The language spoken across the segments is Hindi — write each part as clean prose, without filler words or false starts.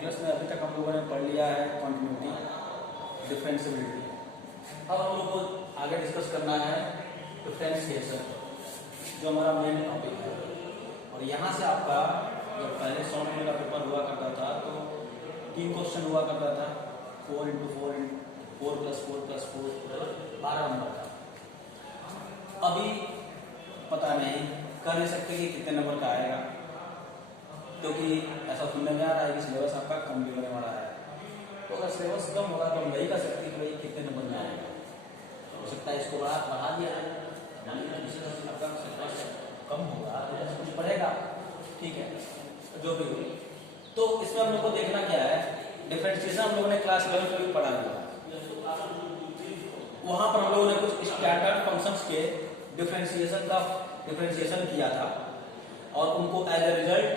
कैलकुलस में अभी तक हम लोगों ने पढ़ लिया है कॉन्टिन्यूटी, डिफरेंशिएबिलिटी। अब हम लोग को आगे डिस्कस करना है डिफरेंशिएशन, जो हमारा मेन टॉपिक है। और यहाँ से आपका जब पहले 100 नंबर का पेपर हुआ करता था तो 3 क्वेश्चन हुआ करता था, 4 × 4 + 4 + 4 12 नंबर का। अभी पता नहीं, कर नहीं सकते कि कितने नंबर का आएगा, क्योंकि ऐसा सुनने में आ रहा है कि सिलेबस आपका कम भी होने वाला है। तो अगर सिलेबस कम होगा तो हम नहीं कर सकते कि भाई कितने नंबर में आएगा। हो सकता है इसको बढ़ा दिया जाए, आपका सिलेबस कम होगा तो जैसे कुछ पढ़ेगा, ठीक है, जो भी हो। तो इसमें हम लोग को देखना क्या है, डिफरेंशिएशन हम लोगों ने क्लास 11 में भी पढ़ा हुआ है। वहां पर हम लोगों ने कुछ स्टैंडर्ड फंक्शंस के डिफरेंशिएशन किया था और उनको एज ए रिजल्ट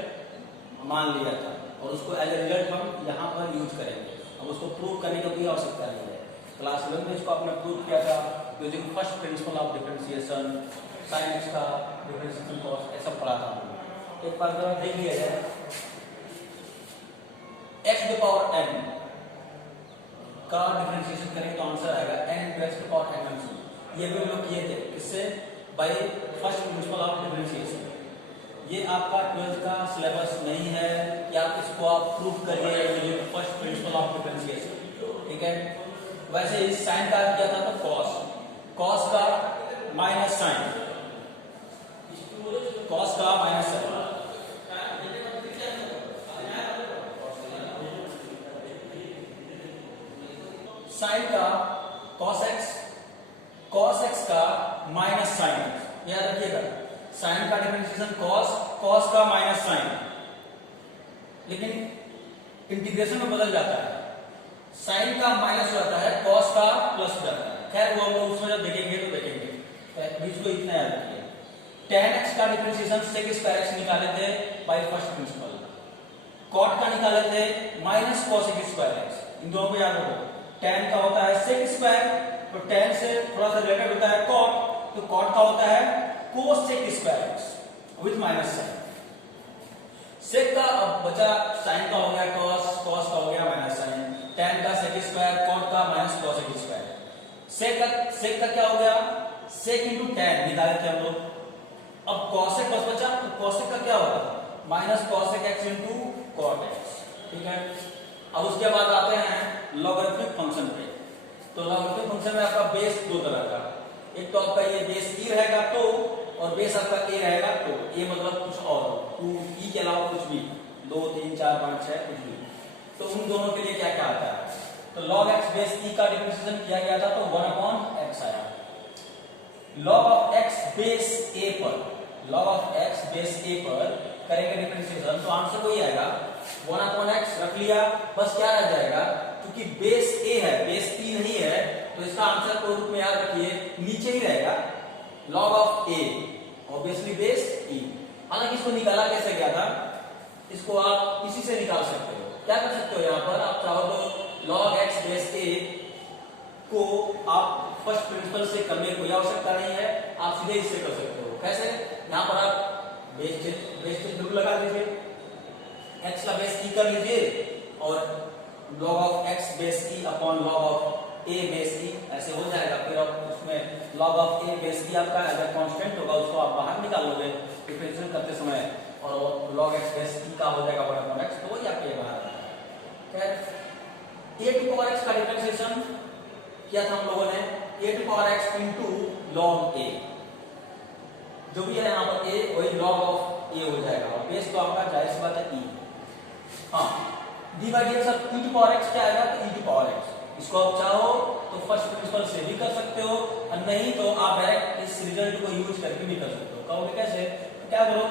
मान लिया था, और उसको एज ए रिजल्ट हम यहाँ पर यूज करेंगे। अब उसको प्रूव करने की कोई आवश्यकता नहीं है। क्लास 11 में इसको आपने प्रूव किया था using first principle of differentiation, sine x का डिफरेंशिएशन कॉस, ऐसा पढ़ा था। एक बार जरा देख लिया जाए, x⁴n का डिफरेंशिएशन करेंगे तो आंसर आएगा n⁴n। ये भी हम लोग किए थे, इससे by first principle of differentiation. ये आपका 12th का सिलेबस नहीं है कि आप इसको आप प्रूव करिए using first principle of differentiation, ठीक है। वैसे इस साइन का किया था तो कॉस का माइनस साइन, कॉस का माइनस साइन, साइन का कॉस एक्स का माइनस साइन, याद रखिएगा। साइन का डिफरेंशिएशन कॉस का माइनस साइन, लेकिन इंटीग्रेशन में बदल जाता है, साइन का माइनस हो जाता है, कॉस का प्लस हो जाता है। खैर वो हम लोग उसमें जब देखेंगे तो देखेंगे, बीच को इतना याद रखिए। tan x का डिफरेंशिएशन sec² x निकाले थे बाय फर्स्ट प्रिंसिपल, cot का निकाले थे माइनस cos² x। इन दोनों को याद रखो, tan का होता है sec², तो tan से थोड़ा सा रिलेटेड होता है cot, तो cot का होता है cos⁡sec² x with minus sine. sec का अब बचा sin का हो गया cos का हो गया माइनस साइन, tan का sec², cot का माइनस cos⁡sec²। sec का क्या हो गया, sec × tan निकाले थे हम लोग। अब cosec बस बचा, तो cosec का क्या होगा, माइनस cos⁡x × cot x, ठीक है। अब उसके बाद आते हैं लॉगरिथमिक फंक्शन पे। तो लॉगरिथमिक फंक्शन में आपका बेस दो तरह का, एक तो आपका ये बेस e रहेगा तो, और बेस आपका a रहेगा तो। a मतलब कुछ और 2e के अलावा कुछ भी, 2 3 4 5 6 कुछ भी। तो उन दोनों के लिए क्या क्या आता है, तो log x बेस e का डिफरेंशिएशन किया गया था तो 1/x आया। log of x base a पर, log of x base a पर करेंगे डिफरेंशिएशन तो आंसर वही आएगा 1/x रख लिया, बस क्या रह जाएगा, क्योंकि बेस a है, बेस e नहीं है, तो इसका आंसर को रूप में याद रखिए नीचे ही रहेगा log of a, obviously base e। हालांकि इसको निकाला कैसे गया था, इसको आप इसी से निकाल सकते हो। क्या कर सकते हो, यहाँ पर आप चाहो तो log x बेस a को आप फर्स्ट प्रिंसिपल से करने की कोई आवश्यकता नहीं है, आप सीधे इससे कर सकते हो। कैसे, यहाँ पर आप बेस जरूर लगा दीजिए, x का बेस e कर लीजिए और log of x base e upon log of a base e, ऐसे हो जाएगा। फिर आप उसमें log of a base e आपका एज अ कांस्टेंट होगा, उसको आप बाहर निकाल लोगे डिफरेंशिएशन करते समय, और log x बेस e का हो जाएगा 1/x, तो वही आपके बाहर आता है। खैर a⁴x का डिफरेंशिएशन किया था हम लोगों ने, a⁴x × log a, जो भी है यहाँ पर a वही log of a हो जाएगा, और बेस तो आपका जाहिर सी बात है e। हाँ, डिवाइडेड सब e⁴x क्या आएगा, तो e⁴x। इसको आप चाहो तो फर्स्ट प्रिंसिपल से भी कर सकते हो, और नहीं तो आप डायरेक्ट इस रिजल्ट को यूज करके भी कर सकते हो। कहोगे कैसे, तो क्या करो,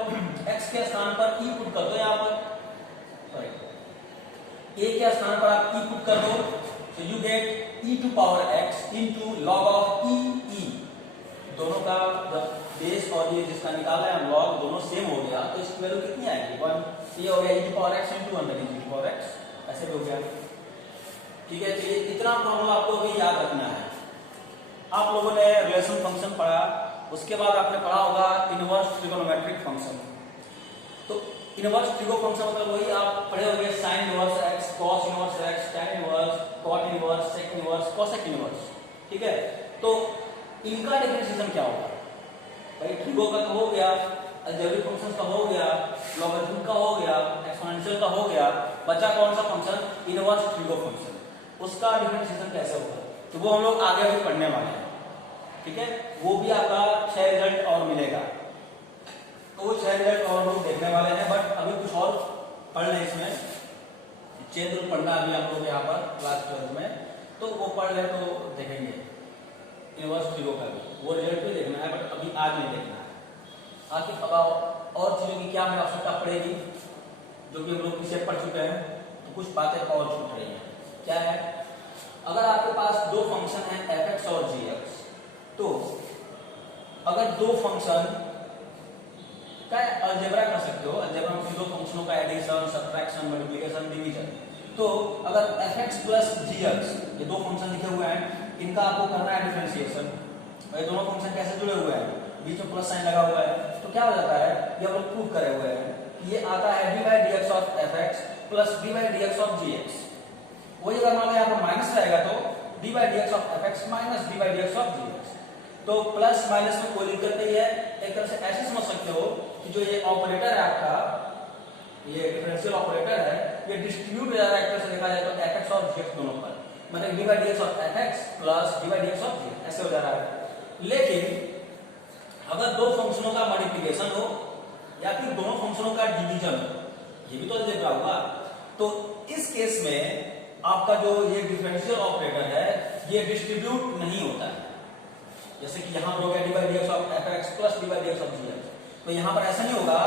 x के स्थान पर e पुट कर दो, यहाँ पर सॉरी a के स्थान पर आप e पुट कर दो, तो you get e⁴x × log of e। दोनों का जब बेस और ये जिसका निकाला है लॉग दोनों सेम हो गया तो इसकी वैल्यू कितनी आएगी, 1। ये हो गया e⁴x × 1 ऐसे भी हो गया, ठीक है। चलिए इतना प्रॉब्लम आपको अभी याद रखना है। आप लोगों ने रिलेशन फंक्शन पढ़ा, उसके बाद आपने पढ़ा होगा इनवर्स ट्रिगोनोमेट्रिक फंक्शन। तो इनवर्स ट्रिगो फंक्शन मतलब वही आप पढ़े होंगे, sine inverse x, cos inverse x, tan inverse, cot inverse, sec inverse, cosec inverse, ठीक है। तो इनका डिफरेंशिएशन क्या होगा भाई? ट्रिगो का तो हो गया, अलजेब्रिक फंक्शंस का हो गया, लॉगरिथम का हो गया, एक्सपोनेंशियल का हो गया, बचा कौन सा फंक्शन? Inverse trigo function. उसका डिफरेंशिएशन कैसे होगा तो वो हम लोग आगे भी पढ़ने वाले हैं, ठीक है। वो भी आपका 6 रिजल्ट और मिलेगा, तो वो 6 रिजल्ट और लोग देखने वाले हैं। बट अभी कुछ और पढ़ लें इसमें, चेंद्र पढ़ना अभी आप लोग यहाँ पर क्लास 12 में, तो वो पढ़ ले तो देखेंगे इनवर्स ट्रिगो का भी, वो रिजल्ट भी देखना है, बट अभी आज नहीं देखना है। आगे अब और चीजों की क्या हमें आवश्यकता पड़ेगी जो कि हम लोग पीछे पढ़ चुके हैं, तो कुछ बातें और छूट रही हैं। क्या है? अगर आपके पास दो फंक्शन है f(x) और g(x), तो अगर दो फंक्शन का अलजेब्रा कर सकते हो, अलजेब्रा में दो फंक्शनों का एडिशन, सब्ट्रैक्शन, मल्टीप्लिकेशन, डिवीजन। तो अगर f(x) प्लस g(x) ये दो फंक्शन लिखे हुए हैं, इनका आपको करना है डिफरेंशिएशन। ये दोनों फंक्शन कैसे जुड़े हुए हैं? बीच में प्लस साइन लगा हुआ है, तो क्या हो जाता है? ये हम लोग प्रूव करे हुए हैं कि ये आता है d/dx of f(x) plus d/dx of g(x)। वही अगर मान लो यहाँ पर माइनस रहेगा तो d/dx of f(x) minus d/dx of g(x)। तो प्लस माइनस में कोई दिक्कत नहीं है। एक तरह से ऐसे समझ सकते हो कि जो ये ऑपरेटर है आपका, ये डिफरेंशियल ऑपरेटर है, ये डिस्ट्रीब्यूट हो जा रहा है, एक तरह से देखा जाए तो f(x) और g(x) दोनों पर, मतलब d/dx of f(x) plus d/dx of g(x) ऐसे हो जा रहा है। लेकिन अगर दो फंक्शनों का मल्टीप्लिकेशन हो या फिर दोनों फंक्शनों का डिवीजन हो, ये भी तो अलजेब्रा हुआ। तो इस केस में आपका जो ये डिफरेंशियल ऑपरेटर है ये डिस्ट्रीब्यूट नहीं होता है। जैसे कि यहां पर हो गया d/dx of f(x) plus d/dx of g(x), तो यहां पर ऐसा नहीं होगा।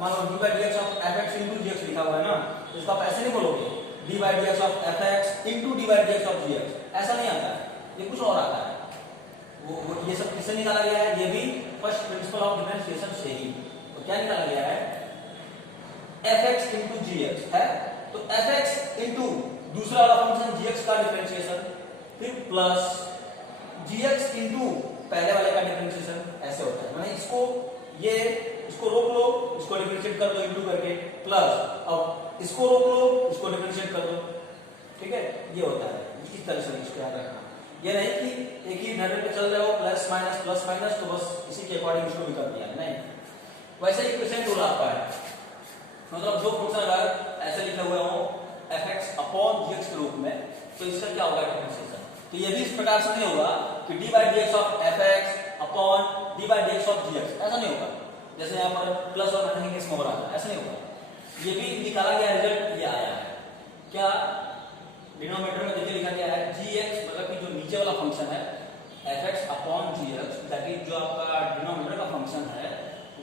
मान लो d/dx of f(x) into g(x) लिखा हुआ है ना, तो इसका आप ऐसे नहीं बोलोगे d/dx of f(x) into d/dx of g(x), ऐसा नहीं आता है, ये कुछ और आता है। वो ये सब किससे निकाला गया है? ये भी फर्स्ट प्रिंसिपल ऑफ डिफरेंशिएशन से ही। तो क्या निकाला गया है? f(x) into g(x) है, तो f(x) into दूसरा वाला फंक्शन g(x) का डिफरेंशिएशन, फिर प्लस g(x) into पहले वाले का डिफरेंशिएशन, ऐसे होता है। माने इसको रोक लो, इसको डिफरेंशिएट कर दो इंटू करके, प्लस अब इसको रोक लो, इसको डिफरेंशिएट कर दो, ठीक है। ये होता है, इस तरह से इसको याद रखना। ये नहीं कि एक ही नंबर पे चल रहे हो प्लस माइनस तो बस इसी के अकॉर्डिंग इसको भी कर दिया, नहीं। वैसे ही क्वेश्चन रूल आपका है, मतलब दो फंक्शन अगर ऐसे लिखे हुए हो f(x) अपॉन g(x) के रूप में, तो इसका क्या होगा डिफरेंशिएशन? तो ये भी इस प्रकार से नहीं होगा कि d/dx of f(x) upon d/dx of g(x), ऐसा नहीं होगा जैसे यहाँ पर प्लस और माइनस के केस में हो रहा है, ऐसा नहीं होगा। ये भी निकाला गया रिजल्ट ये आया है। क्या डिनोमिनेटर में देखिए लिखा गया है g(x), मतलब कि जो नीचे वाला फंक्शन है f(x) upon g(x), that is जो आपका डिनोमिनेटर का फंक्शन है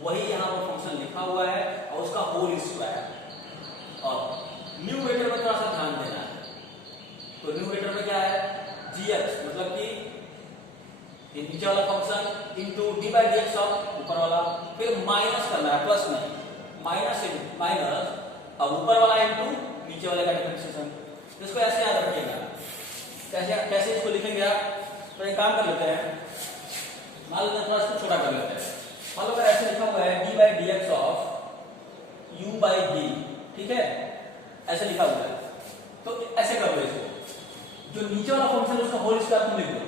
वही यहाँ पर फंक्शन लिखा हुआ है और उसका होल स्क्वायर। और न्यूमरेटर में थोड़ा सा ध्यान देना है, तो न्यूमरेटर में क्या है? g(x), मतलब कि ये नीचे वाला फंक्शन इंटू d/dx ऑफ ऊपर वाला, फिर माइनस करना है, प्लस नहीं, माइनस अब ऊपर वाला इंटू नीचे वाले का डिफरेंशिएशन। इसको ऐसे याद रखिएगा। कैसे इसको लिखेंगे आप? तो एक काम कर लेते हैं, मान लो थोड़ा इसको छोटा कर लेते हैं। मान लो ऐसे लिखा हुआ है d/dx ऑफ u/v, ठीक है, ऐसे लिखा हुआ है। तो ऐसे कर लो इसको, जो नीचे वाला फंक्शन है उसका होल स्क्वायर तुम लिख दो,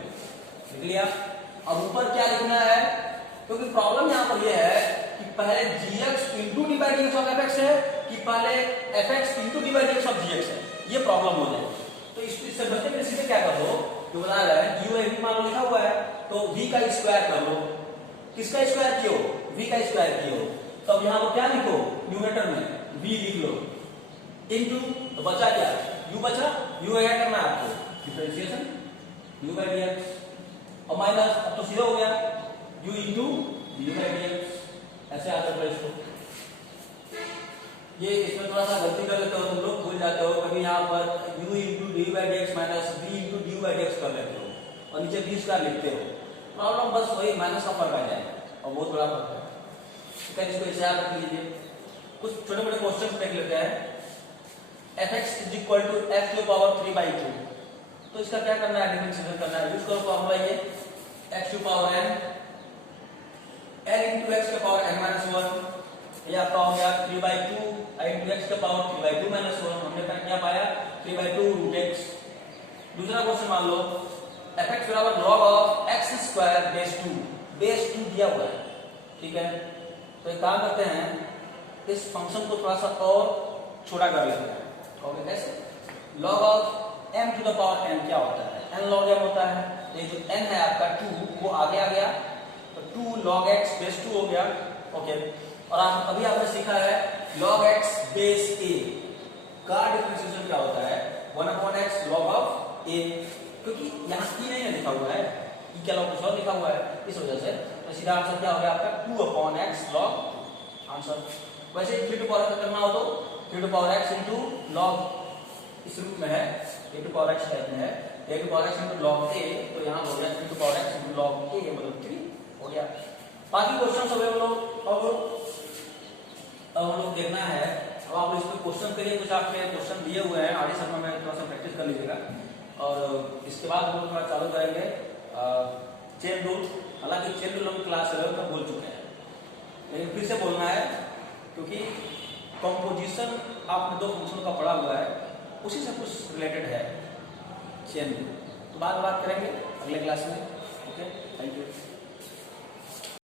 लिख लिया। अब ऊपर क्या लिखना है? क्योंकि प्रॉब्लम यहाँ पर यह है कि पहले g(x) into d/dx of f(x) है कि पहले f(x) into d/dx of g(x) है, ये प्रॉब्लम हो जाए। तो इससे बचने के लिए सीधे क्या कर दो, जो बता रहा है u मान लो लिखा हुआ है, तो v का स्क्वायर कर लो। किसका स्क्वायर कियो? v का स्क्वायर कियो। तो अब यहाँ पर क्या लिखो? न्यूमरेटर में v लिख लो, इनटू तो बचा क्या? u बचा, u क्या करना है आपको? डिफरेंशिएशन u/dx, और माइनस अब तो सीधा हो गया u इंटू d/dx, ऐसे आगे बढ़ इसको। ये इसमें थोड़ा सा गलती कर लेते हो तुम लोग, भूल जाते हो कभी यहाँ पर u into d/dx minus v into d/dx कर लेते हो और नीचे v स्क्वायर लिखते हो। प्रॉब्लम बस वही माइनस का फर्क आ जाएगा और बहुत बड़ा फर्क है। तो इसको ऐसे याद रख लीजिए। कुछ छोटे मोटे क्वेश्चन देख लेते हैं। f(x) is equal to f की पावर 3/2, तो इसका क्या करना है? डिफरेंशिएशन करना है। यूज करो फॉर्मूला ये x की पावर n इंटू x की पावर n-1, ये आपका हो गया 3/2 आई इंटू एक्स का पावर 3/2 माइनस 1, हमने क्या पाया 3/2 रूट एक्स। दूसरा क्वेश्चन मान लो fx बराबर log of x square base 2 दिया हुआ है, ठीक है। तो एक काम करते हैं, इस फंक्शन को थोड़ा सा और छोटा कर लेते हैं। ओके, कैसे? log of m to the power n क्या होता है? n log m होता है। ये जो n है आपका 2 वो आगे आ गया, तो 2 log x बेस 2 हो गया। ओके, और अभी आपने सीखा है log x बेस a का डिफरेंशिएशन क्या होता है? 1/x log ऑफ a, क्योंकि यहाँ e नहीं लिखा हुआ है, e के अलावा कुछ और लिखा हुआ है, इस वजह से तो सीधा आंसर क्या हो गया आपका 2/x log आंसर। वैसे 3 टू पावर करना हो तो 3 to power x into log इस रूप में है, a to power x type में है, a to power x into log a, तो यहाँ हो गया 3 to power x into log a मतलब 3 हो गया। बाकी क्वेश्चन सब हम लोग अब हम लोग देखना है। अब आप इस पे क्वेश्चन करिए, कुछ आपके क्वेश्चन दिए हुए हैं, आगे समय में थोड़ा सा प्रैक्टिस कर लीजिएगा। और इसके बाद हम लोग थोड़ा चालू करेंगे चेन रूल। हालांकि चेन रूल हम क्लास 11 में बोल चुके हैं, लेकिन फिर से बोलना है क्योंकि कंपोजिशन आपने 2 फंक्शन का पढ़ा हुआ है, उसी से कुछ रिलेटेड है चेन रूल। तो बाद में बात करेंगे अगले क्लास में। Okay, thank you.